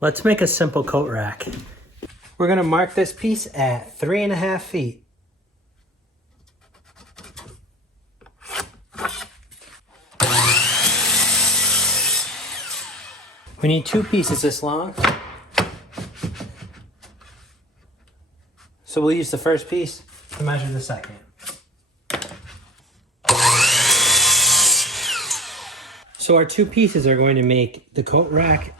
Let's make a simple coat rack. We're gonna mark this piece at 3.5 feet. We need 2 pieces this long. So we'll use the first piece to measure the second. So our 2 pieces are going to make the coat rack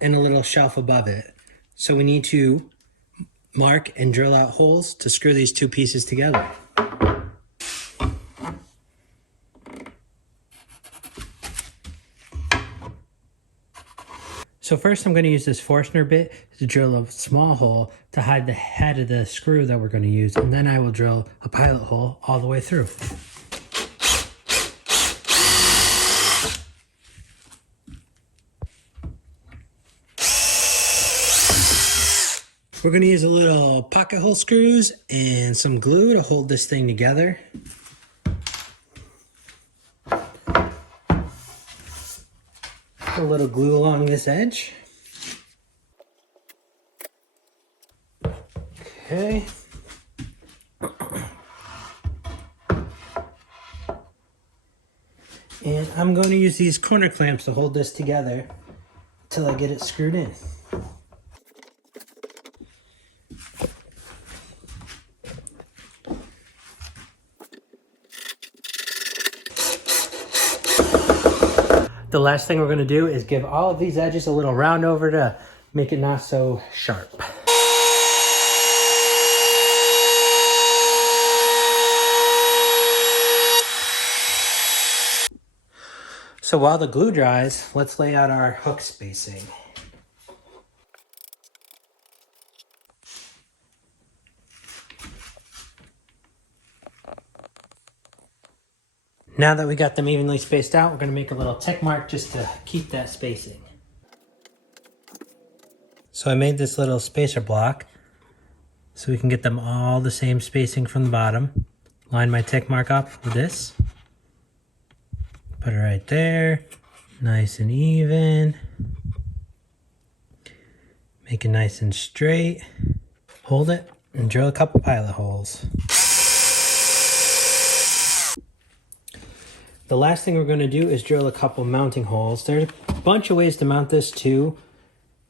and a little shelf above it. So we need to mark and drill out holes to screw these 2 pieces together. So first I'm going to use this Forstner bit to drill a small hole to hide the head of the screw that we're going to use, and then I will drill a pilot hole all the way through. We're going to use a little pocket hole screws and some glue to hold this thing together. A little glue along this edge. Okay. And I'm going to use these corner clamps to hold this together until I get it screwed in. The last thing we're going to do is give all of these edges a little round over to make it not so sharp. So while the glue dries, let's lay out our hook spacing. Now that we got them evenly spaced out, we're going to make a little tick mark just to keep that spacing. So I made this little spacer block so we can get them all the same spacing from the bottom. Line my tick mark up with this. Put it right there, nice and even. Make it nice and straight. Hold it and drill a couple pilot holes. The last thing we're going to do is drill a couple mounting holes. There's a bunch of ways to mount this to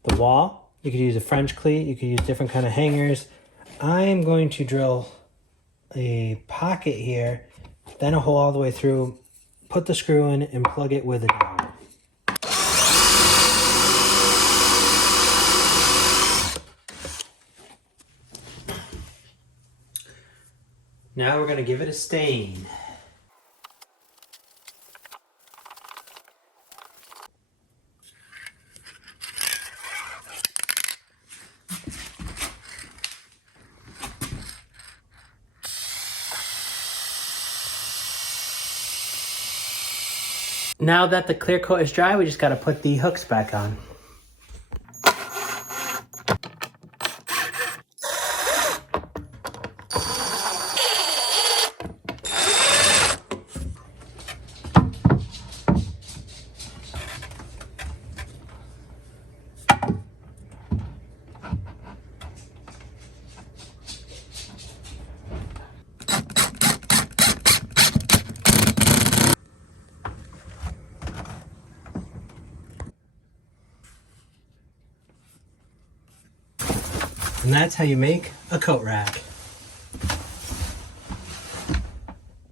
the wall. You could use a French cleat, you could use different kind of hangers. I'm going to drill a pocket here, then a hole all the way through, put the screw in and plug it with a dowel. Now we're going to give it a stain. Now that the clear coat is dry, we just got to put the hooks back on. And that's how you make a coat rack.